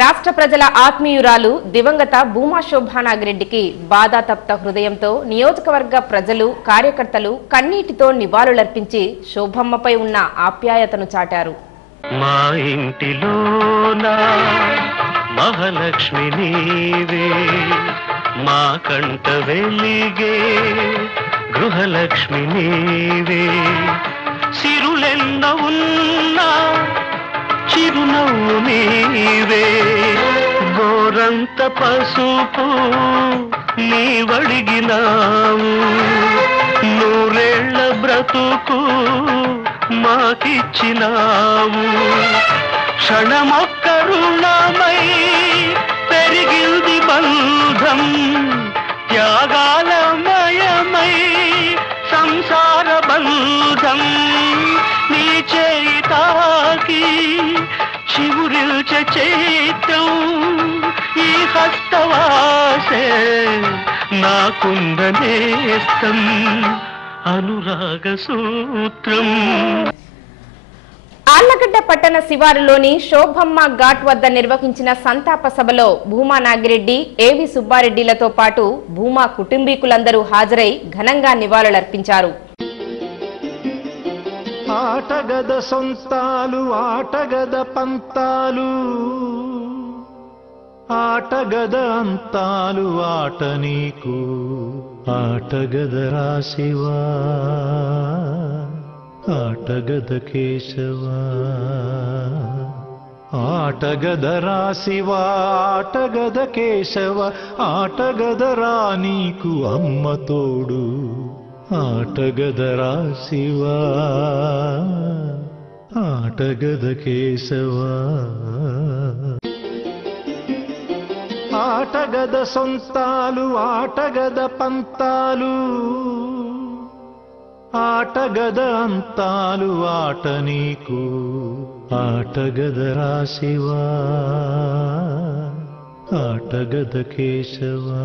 రాష్ట్ర ప్రజల ఆత్మీయురాలు దివంగత భూమా శోభానాగిరెడ్డికి బాధాతప్త హృదయంతో నియోజకవర్గ ప్రజలు కార్యకర్తలు కన్నీటితో నివాళులర్పించి శోభమ్మపై ఉన్న ఆప్యాయతను చాటారు. మా ఇంటిలోన మహాలక్ష్మి నీవే, మా కంట వెలిగే గృహలక్ష్మి నీవే, సిరులెన్న ఉన్నా చిరునవ్వు నీవే, గోరంత పసుపు నీవడిగినావు, నూరేళ్ల బ్రతుకు మాకిచ్చినావు, క్షణమొక్క రుణమై పెరిగింది బంధం, త్యాగాలమయమై సంసార బంధం, నీ చేయి తాకి చివురిల్చే చైత్రం, ఈ హస్తవాసే నాకుందనేస్తం అనురాగ సూత్రం. ఆళ్లగడ్డ పట్టణ శివారులోని శోభమ్మ ఘాట్ వద్ద నిర్వహించిన సంతాప సభలో భూమా నాగిరెడ్డి, ఏవి సుబ్బారెడ్డిలతో పాటు భూమా కుటుంబీకులందరూ హాజరై ఘనంగా నివాళులర్పించారు. ఆటగద సొంతాలు ఆటగద పంతాలు, ఆటగద అంతాలు ఆట నీకు, ఆటగద రాశివా ఆటగద కేశవా, ఆటగద రాశివా ఆటగద కేశవ, ఆటగద రా నీకు అమ్మ తోడు, ఆటగద రాశివా ఆటగద కేశవా, ఆటగద సొంతాలు ఆటగద పంతాలు, ఆటగద అంతాలు ఆట నీకు, ఆటగద రాశివా ఆటగద కేశవా,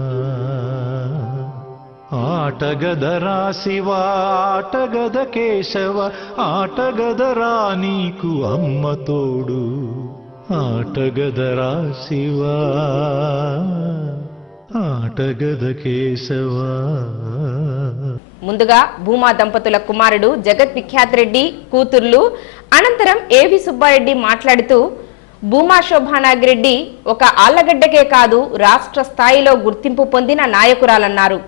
ఆటగద రాశివా ఆటగద కేశవ, ఆటగద రా నీకు అమ్మ తోడు, ఆటగద రాశివా ఆటగద కేశవా. ముందుగా భూమా దంపతుల కుమారుడు జగత్ విఖ్యాత్ రెడ్డి, కూతుర్లు, అనంతరం ఏవి సుబ్బారెడ్డి మాట్లాడుతూ భూమా శోభానాగిరెడ్డి ఒక ఆళ్లగడ్డకే కాదు రాష్ట్ర స్థాయిలో గుర్తింపు పొందిన నాయకురాలన్నారు.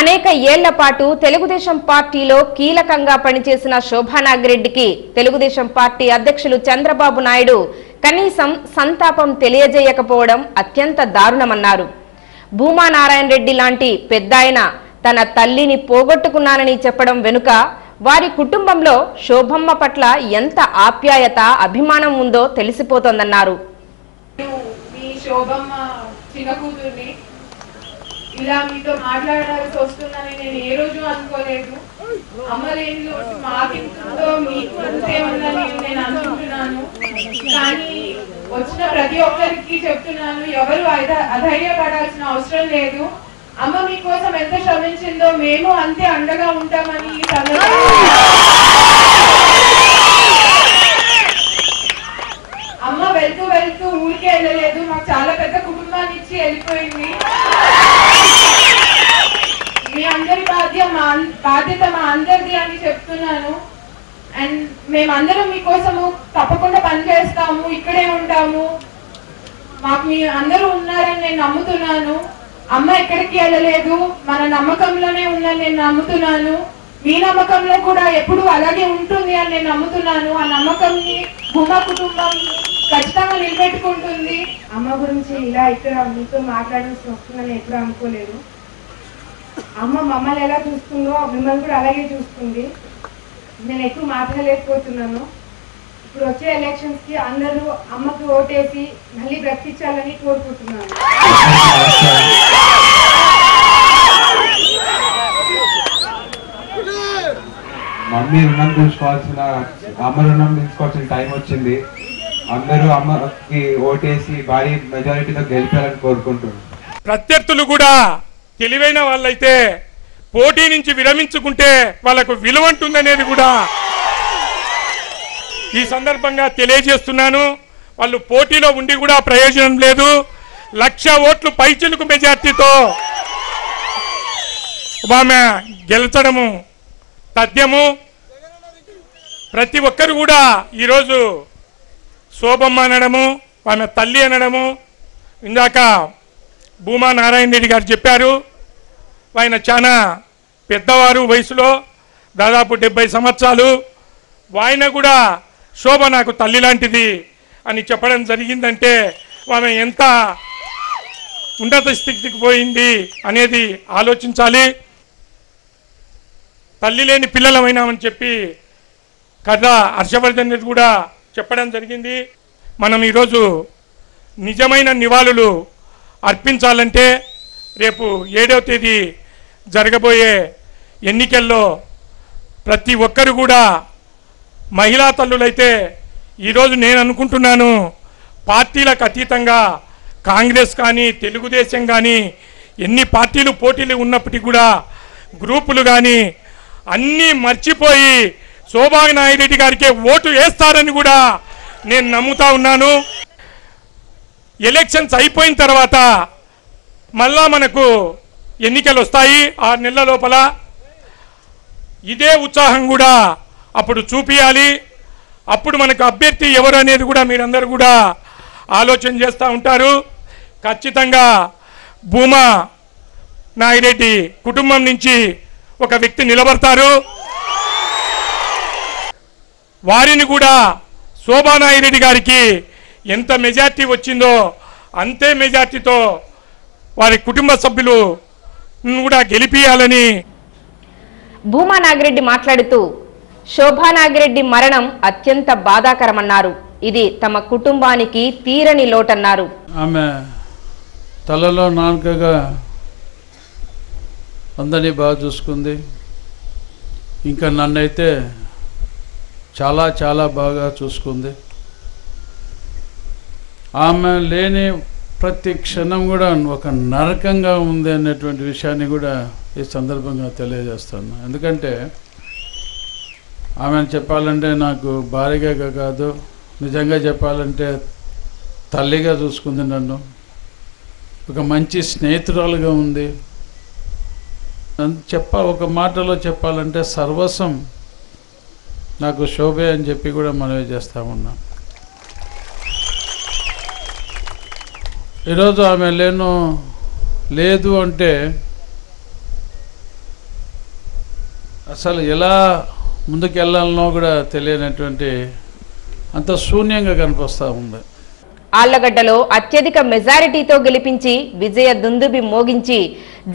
అనేక ఏళ్ల పాటు తెలుగుదేశం పార్టీలో కీలకంగా పనిచేసిన శోభానాగిరెడ్డికి తెలుగుదేశం పార్టీ అధ్యక్షులు చంద్రబాబు నాయుడు కనీసం సంతాపం తెలియజేయకపోవడం అత్యంత దారుణమన్నారు. భూమా నారాయణ రెడ్డి లాంటి పెద్దాయన తన తల్లిని పోగొట్టుకున్నానని చెప్పడం వెనుక వారి కుటుంబంలో శోభమ్మ పట్ల ఎంత ఆప్యాయత, అభిమానం ఉందో తెలిసిపోతోందన్నారు. ఇలా మీతో మాట్లాడాల్సి వస్తుందని నేను ఏ రోజు అనుకోలేదు. అమ్మ లేని రోజు మాకింతో మీకు అంతే ఉందని నేను అనుకుంటున్నాను. కానీ వచ్చిన ప్రతి ఒక్కరికి చెప్తున్నాను, ఎవరు అధైర్యపడాల్సిన అవసరం లేదు. అమ్మ మీకోసం ఎంత శ్రమించిందో మేము అంతే అండగా ఉంటామని ఈ సందర్భంగా అమ్మ వెళ్తూ వెళ్తూ ఊరికే వెళ్ళలేదు, మాకు చాలా పెద్ద కుటుంబాన్ని ఇచ్చి వెళ్ళిపోయింది. మీ అందరి బాధ్యత మా అందరిది అని చెప్తున్నాను. అండ్ మేమందరం మీకోసము తప్పకుండా పనిచేస్తాము, ఇక్కడే ఉంటాము. మాకు మీ అందరూ ఉన్నారని నేను నమ్ముతున్నాను. అమ్మ ఎక్కడికి వెళ్ళలేదు, మన నమ్మకంలోనే ఉందని నేను నమ్ముతున్నాను. మీ నమ్మకంలో కూడా ఎప్పుడు అలాగే ఉంటుంది అని నేను నమ్ముతున్నాను. ఆ నమ్మకంని భూమా కుటుంబం ఖచ్చితంగా నిలబెట్టుకుంటుంది. అమ్మ గురించి ఇలా ఇక్కడ మీతో మాట్లాడాల్సి వస్తుందని ఎప్పుడు అనుకోలేదు. అమ్మ మమ్మల్ని ఎలా చూస్తుందో మిమ్మల్ని కూడా అలాగే చూస్తుంది. నేను ఎక్కువ మాట్లాడలేకపోతున్నాను. ఇప్పుడు వచ్చే ఎలక్షన్స్ కి అందరూ అమ్మకు ఓటేసి మళ్ళీ బ్రతికించాలని కోరుకుంటున్నాను. మమ్మీ రుణం తీసుకోవాల్సిన, అమ్మ రుణం తీసుకోవాల్సిన టైం వచ్చింది. అందరూ అమ్మకి ఓటేసి భారీ మెజారిటీతో గెలిపాలని కోరుకుంటున్నాను. ప్రత్యర్థులు కూడా తెలివైన వాళ్ళైతే పోటీ నుంచి విరమించుకుంటే వాళ్ళకు విలువ ఉంటుందనేది కూడా ఈ సందర్భంగా తెలియజేస్తున్నాను. వాళ్ళు పోటీలో ఉండి కూడా ప్రయోజనం లేదు. 1,00,000 ఓట్లు పైచిలుకు మెజార్టీతో ఆమె గెలిచడము తథ్యము. ప్రతి ఒక్కరు కూడా ఈరోజు శోభమ్మ అనడము, ఆమె తల్లి అనడము. ఇందాక భూమా నారాయణ రెడ్డి గారు చెప్పారు, ఆయన చాలా పెద్దవారు వయసులో, దాదాపు 70 సంవత్సరాలు. ఆయన కూడా శోభ నాకు తల్లి లాంటిది అని చెప్పడం జరిగిందంటే ఆమె ఎంత ఉన్నత స్థితికి పోయింది అనేది ఆలోచించాలి. తల్లి లేని పిల్లలమైనామని చెప్పి కథ హర్షవర్ధన్ రెడ్డి కూడా చెప్పడం జరిగింది. మనం ఈరోజు నిజమైన నివాళులు అర్పించాలంటే రేపు 7వ తేదీ జరగబోయే ఎన్నికల్లో ప్రతి ఒక్కరు కూడా మహిళా తల్లులైతే ఈరోజు నేను అనుకుంటున్నాను, పార్టీలకు అతీతంగా కాంగ్రెస్ కానీ తెలుగుదేశం కానీ ఎన్ని పార్టీలు పోటీలు ఉన్నప్పటికీ కూడా గ్రూపులు కానీ అన్నీ మర్చిపోయి శోభానాయురెడ్డి గారికే ఓటు వేస్తారని కూడా నేను నమ్ముతా ఉన్నాను. ఎలక్షన్స్ అయిపోయిన తర్వాత మళ్ళా మనకు ఎన్నికలు వస్తాయి 6 నెలల లోపల. ఇదే ఉత్సాహం కూడా అప్పుడు చూపియాలి. అప్పుడు మనకు అభ్యర్థి ఎవరు అనేది కూడా మీరందరూ కూడా ఆలోచన చేస్తూ ఉంటారు. ఖచ్చితంగా భూమా నాగిరెడ్డి కుటుంబం నుంచి ఒక వ్యక్తి నిలబడతారు. వారిని కూడా శోభానాగిరెడ్డి గారికి ఎంత మెజార్టీ వచ్చిందో అంతే మెజార్టీతో వారి కుటుంబ సభ్యులు కూడా గెలిపియాలని భూమా నాగిరెడ్డి మాట్లాడుతూ శోభానాగిరెడ్డి మరణం అత్యంత బాధాకరమన్నారు. ఇది తమ కుటుంబానికి తీరని లోటన్నారు. ఆమె తలలో నాలుకగా అందరినీ బాగా చూసుకుంది. ఇంకా నన్నైతే చాలా చాలా బాగా చూసుకుంది. ఆమె లేని ప్రతి క్షణం కూడా ఒక నరకంగా ఉంది అనేటువంటి విషయాన్ని కూడా ఈ సందర్భంగా తెలియజేస్తాను. ఎందుకంటే ఆమెను చెప్పాలంటే నాకు భార్యగా కాదు, నిజంగా చెప్పాలంటే తల్లిగా చూసుకుంది నన్ను. ఒక మంచి స్నేహితురాలుగా ఉంది. ఒక మాటలో చెప్పాలంటే సర్వస్వం నాకు శోభే అని చెప్పి కూడా మనవి చేస్తూ ఉన్నాం. ఈరోజు ఆమె లేదు అంటే అసలు ఎలా ముందుకెళ్ళాలనో కూడా తెలియనటువంటి అంత శూన్యంగా కనిపిస్తూ ఉంది. ఆళ్లగడ్డలో అత్యధిక మెజారిటీతో గెలిపించి విజయ దుందుబి మోగించి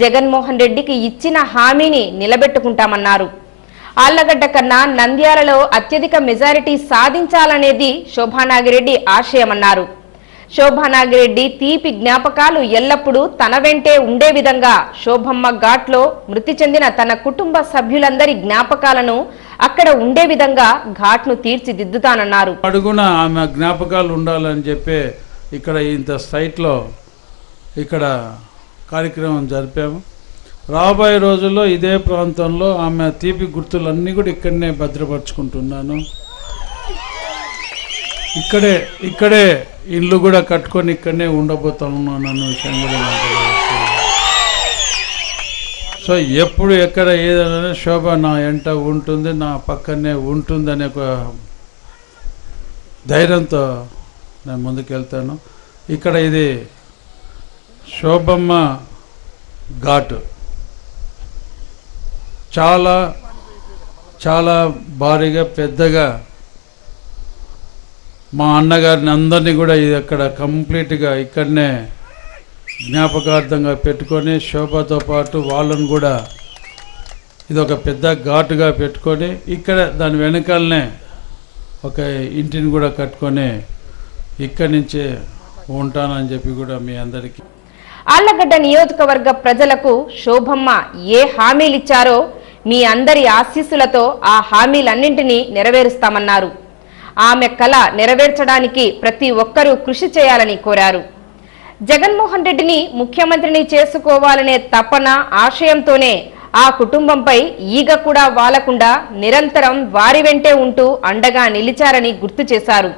జగన్మోహన్ రెడ్డికి ఇచ్చిన హామీని నిలబెట్టుకుంటామన్నారు. ఆళ్లగడ్డ కన్నా నంద్యాలలో అత్యధిక మెజారిటీ సాధించాలనేది శోభానాగిరెడ్డి ఆశయమన్నారు. శోభానాగిరెడ్డి తీపి జ్ఞాపకాలు ఎల్లప్పుడూ తన వెంటే ఉండే విధంగా శోభమ్మ ఘాట్లో మృతి చెందిన తన కుటుంబ సభ్యులందరి జ్ఞాపకాలను అక్కడ ఉండే విధంగా ఘాట్ను తీర్చిదిద్దుతానన్నారు. అడుగున ఆమె జ్ఞాపకాలు ఉండాలని చెప్పి ఇక్కడ ఇంత సైట్లో ఇక్కడ కార్యక్రమం జరిపాము. రాబోయే రోజుల్లో ఇదే ప్రాంతంలో ఆమె తీపి గుర్తులన్నీ కూడా ఇక్కడనే భద్రపరుచుకుంటున్నాను. ఇక్కడే ఇల్లు కూడా కట్టుకొని ఇక్కడనే ఉండబోతా ఉన్నాను అన్న విషయం కూడా నాకు తెలుస్తుంది. సో ఎప్పుడు ఎక్కడ ఏదైనా శోభ నా ఎంట ఉంటుంది, నా పక్కనే ఉంటుంది అనే ఒక ధైర్యంతో నేను ముందుకెళ్తాను. ఇక్కడ ఇది శోభమ్మ ఘాటు చాలా చాలా భారీగా పెద్దగా మా అన్నగారిని అందరినీ కూడా ఇది అక్కడ కంప్లీట్గా ఇక్కడనే జ్ఞాపకార్థంగా పెట్టుకొని శోభతో పాటు వాళ్ళను కూడా ఇది ఒక పెద్ద ఘాటుగా పెట్టుకొని ఇక్కడ దాని వెనకాలనే ఒక ఇంటిని కూడా కట్టుకొని ఇక్కడి నుంచే ఉంటానని చెప్పి కూడా మీ అందరికీ. ఆళ్లగడ్డ నియోజకవర్గ ప్రజలకు శోభమ్మ ఏ హామీలిచ్చారో మీ అందరి ఆశీస్సులతో ఆ హామీలన్నింటినీ నెరవేరుస్తామన్నారు. ఆమె కళ నెరవేర్చడానికి ప్రతి ఒక్కరూ కృషి చేయాలని కోరారు. జగన్మోహన్ రెడ్డిని ముఖ్యమంత్రిని చేసుకోవాలనే తపన ఆశయంతోనే ఆ కుటుంబంపై ఈగ కూడా వాలకుండా నిరంతరం వారి వెంటే ఉంటూ అండగా నిలిచారని గుర్తు చేశారు.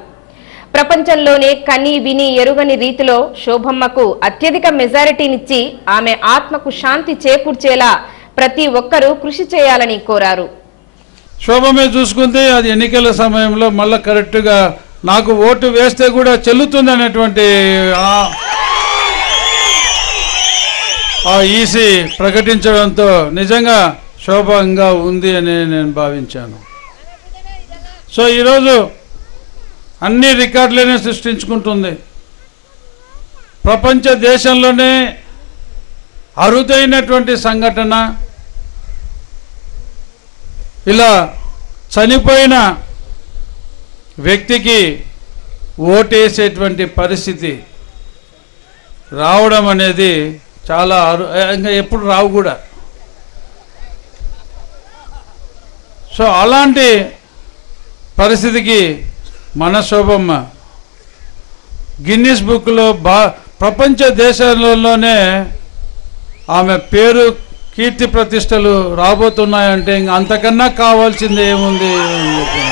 ప్రపంచంలోనే కని విని ఎరుగని రీతిలో శోభమ్మకు అత్యధిక మెజారిటీనిచ్చి ఆమె ఆత్మకు శాంతి చేకూర్చేలా ప్రతి ఒక్కరూ కృషి చేయాలని కోరారు. శోభమే చూసుకుంది, అది ఎన్నికల సమయంలో మళ్ళీ కరెక్ట్గా నాకు ఓటు వేస్తే కూడా చెల్లుతుంది అనేటువంటి ఆ ఈసీ ప్రకటించడంతో నిజంగా శోభంగా ఉంది అని నేను భావించాను. సో ఈరోజు అన్ని రికార్డులనే సృష్టించుకుంటుంది. ప్రపంచ దేశంలోనే అరుదైనటువంటి సంఘటన, ఇలా చనిపోయిన వ్యక్తికి ఓటేసేటువంటి పరిస్థితి రావడం అనేది చాలా ఇంకా ఎప్పుడు రావు కూడా. సో అలాంటి పరిస్థితికి మన శోభమ్మ గిన్నిస్ బుక్లో ప్రపంచ దేశాలలోనే ఆమె పేరు కీర్తి ప్రతిష్టలు రాబోతున్నాయంటే ఇంక అంతకన్నా కావాల్సింది ఏముంది అని చెప్పి